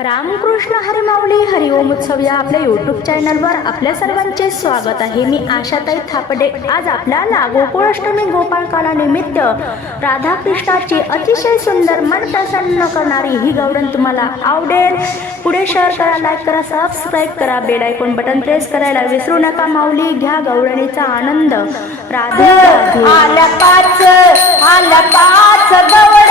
रामकृष्ण हरिमावली हरिओम उत्सव या आपल्या यूट्यूब चॅनलवर आपल्या सर्वांचे स्वागत आहे. मी आशाताई थापडे. आज आपल्याला गोकुळाष्टमी गोपाळकाला निमित्त राधाकृष्णाची अतिशय सुंदर मन प्रसन्न करणारी ही गौरण तुम्हाला आवडेल. पुढे शेअर करा लाईक करा सबस्क्राईब करा बेल आयकॉन बटन प्रेस करायला विसरू नका माऊली. घ्या गौरणीचा आनंद. राधा आल्या आला पाच आला पाच गवळणी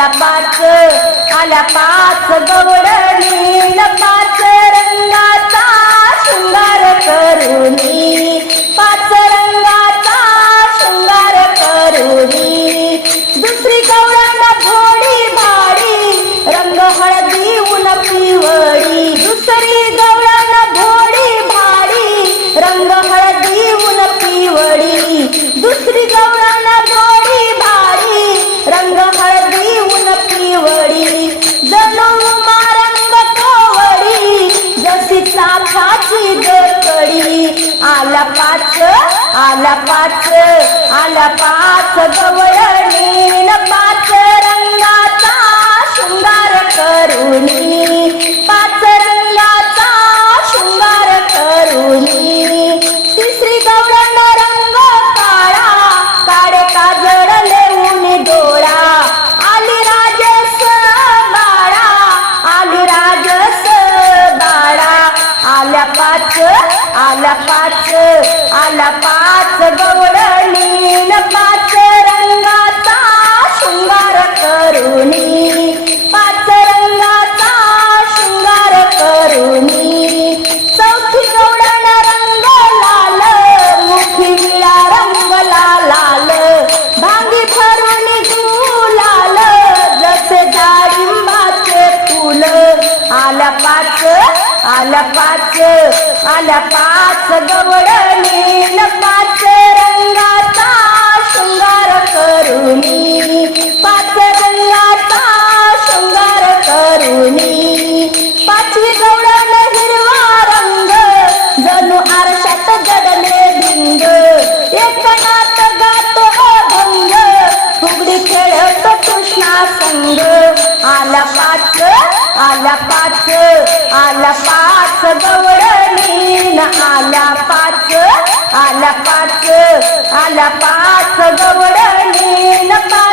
आला पाच आला पाच गवळणी. चाफाची गकडी आला पाच आला पाच आला पाच गवळणी न पाच आल्या पाच आला पाच आला पाच गवळणी पाच रंगाचा शृंगार करुणी पाच रंगाचा शृंगार करुणी चौथी गवळण रंग लाल मुखी विळा रंग लाल भांगी भरून लाल जसे डाळिंबाचे फुल आला पाच आला पाच आला पाच गवळणी न पाच आला पाच आला पाच गवळणी आला पाच आला पाच आला पाच गवळणी न पाच